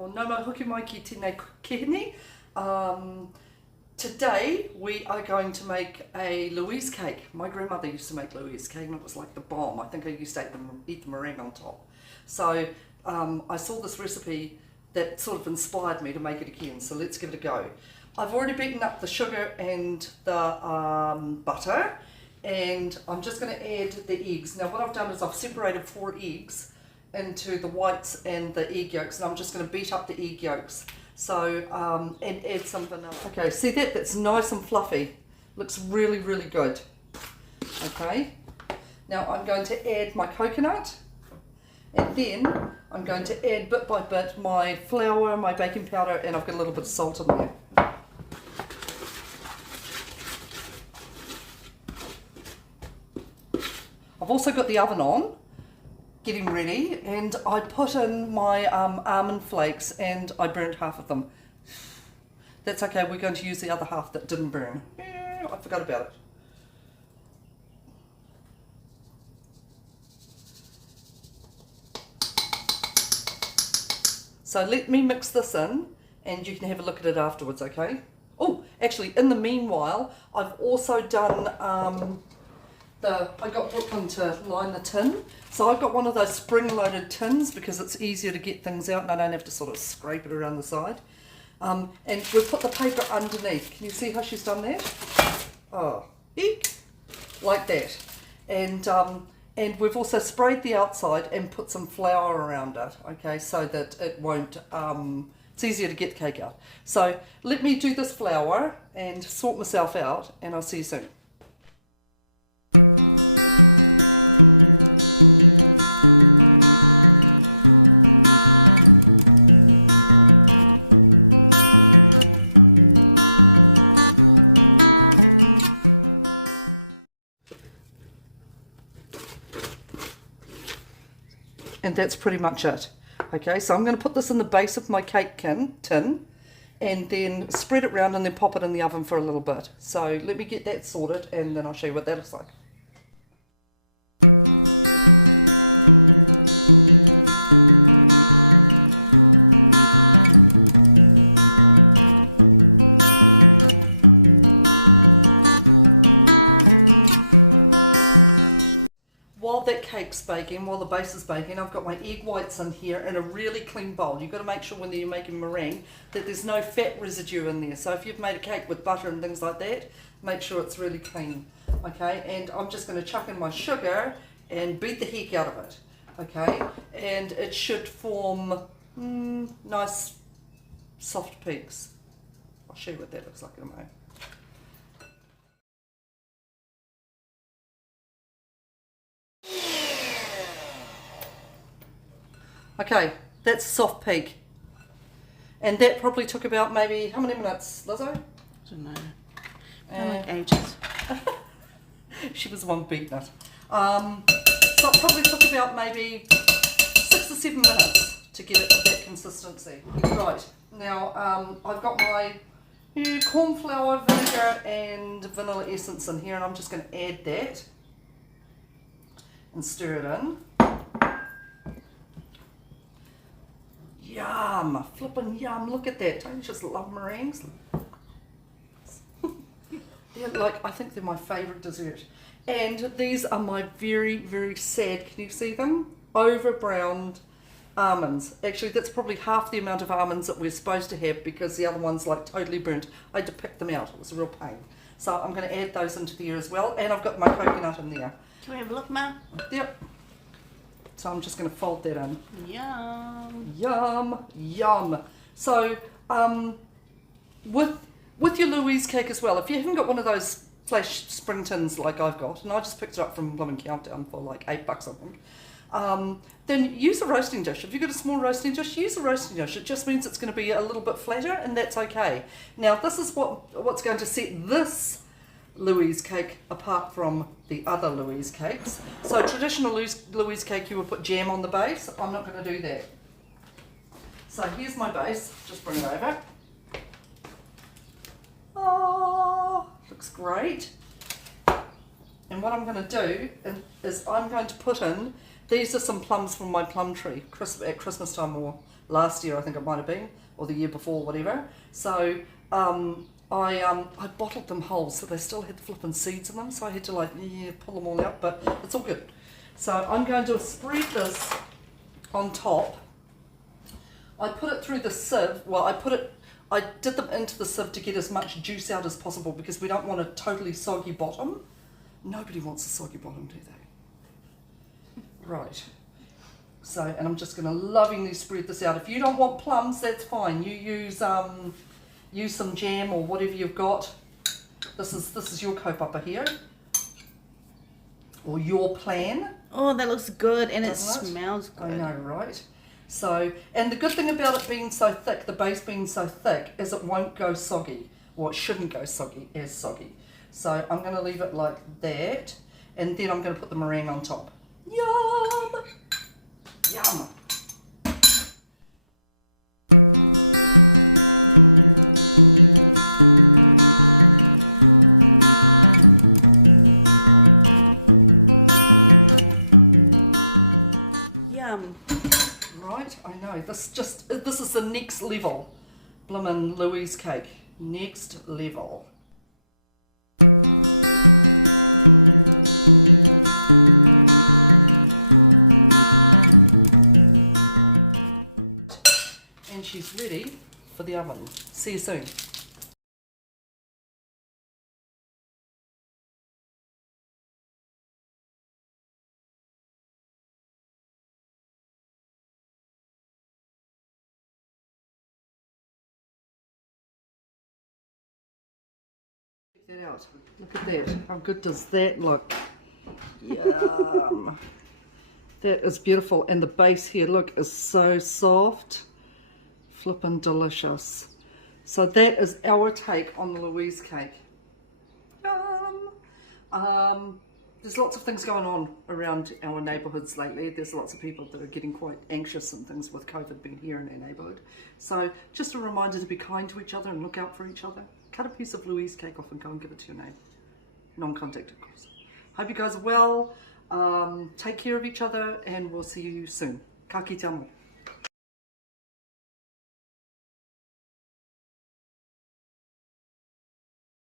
O no mau hoki mai ki tēnei kihini. Today we are going to make a Louise cake. My grandmother used to make Louise cake and it was like the bomb. I think I used to eat the meringue on top. So I saw this recipe that sort of inspired me to make it again, so let's give it a go. I've already beaten up the sugar and the butter, and I'm just going to add the eggs. Now what I've done is I've separated 4 eggs into the whites and the egg yolks, and I'm just going to beat up the egg yolks. So, and add some vanilla. Okay, see that? That's nice and fluffy. Looks really, really good. Okay, now I'm going to add my coconut, and then I'm going to add bit by bit my flour, my baking powder, and I've got a little bit of salt in there. I've also got the oven on, getting ready, and I put in my almond flakes and I burnt half of them. That's okay, we're going to use the other half that didn't burn. I forgot about it. So let me mix this in and you can have a look at it afterwards, okay? Oh, actually, in the meanwhile, I've also done I got Brooklyn to line the tin. So I've got one of those spring-loaded tins because it's easier to get things out and I don't have to sort of scrape it around the side. And we've put the paper underneath. Can you see how she's done that? Oh, eek, like that. And we've also sprayed the outside and put some flour around it, okay, so that it won't, it's easier to get the cake out. So let me do this flour and sort myself out, and I'll see you soon. And that's pretty much it. Okay, so I'm going to put this in the base of my cake tin and then spread it around and then pop it in the oven for a little bit. So let me get that sorted and then I'll show you what that looks like. While that cake's baking, while the base is baking, I've got my egg whites in here in a really clean bowl. You've got to make sure when you're making meringue that there's no fat residue in there. So if you've made a cake with butter and things like that, make sure it's really clean. Okay, and I'm just going to chuck in my sugar and beat the heck out of it. Okay, and it should form nice soft peaks. I'll show you what that looks like in a moment. Okay, that's a soft peak. And that probably took about maybe, how many minutes, Lizzo? I don't know. Like ages. She was the one beating it. So it probably took about maybe 6 or 7 minutes to get it to that consistency. Right, now I've got my corn flour, vinegar and vanilla essence in here, and I'm just going to add that and stir it in. Yum, flippin' yum, look at that. Don't you just love meringues? They're like, I think they're my favourite dessert. And these are my very, very sad, can you see them? Over browned almonds. Actually, that's probably half the amount of almonds that we're supposed to have because the other one's like totally burnt. I had to pick them out, it was a real pain. So I'm going to add those into there as well, and I've got my coconut in there. Can we have a look, Ma? Yep. So I'm just going to fold that in. Yum. Yum, yum. So with your Louise cake as well, if you haven't got one of those flash spring tins like I've got, and I just picked it up from Blooming Countdown for like $8 I think, then use a roasting dish. If you've got a small roasting dish, use a roasting dish. It just means it's going to be a little bit flatter, and that's okay. Now this is what's going to set this Louise cake apart from the other Louise cakes. So traditional Louise cake, you would put jam on the base. I'm not going to do that. So here's my base, just bring it over. Oh, looks great. And what I'm going to do is I'm going to put in, these are some plums from my plum tree at Christmas time or last year I think it might have been, or the year before, whatever. So I bottled them whole, so they still had the flipping seeds in them, so I had to like pull them all out, but it's all good. So I'm going to spread this on top. I put it through the sieve. Well, I did them into the sieve to get as much juice out as possible because we don't want a totally soggy bottom. Nobody wants a soggy bottom, do they? Right. So, and I'm just going to lovingly spread this out. If you don't want plums, that's fine. You use some jam or whatever you've got. This is your kaupapa here, or your plan. Oh, that looks good, and Doesn't it it? smells good. I know, right? So, and the good thing about it being so thick, the base being so thick, is it won't go soggy, or it shouldn't go soggy. So I'm going to leave it like that, and then I'm going to put the meringue on top. Yum! Yum! Yum. Right, I know. This is the next level. Bloomin' Louise Cake. Next level. And she's ready for the oven. See you soon. Check that out. Look at that. How good does that look? Yum. That is beautiful. And the base here, look, is so soft. Flippin' delicious. So that is our take on the Louise Cake. Yum. There's lots of things going on around our neighbourhoods lately. There's lots of people that are getting quite anxious and things with COVID being here in our neighbourhood. So just a reminder to be kind to each other and look out for each other. Cut a piece of Louise Cake off and go and give it to your neighbour. Non-contact, of course. Hope you guys are well. Take care of each other and we'll see you soon. Ka kite anō.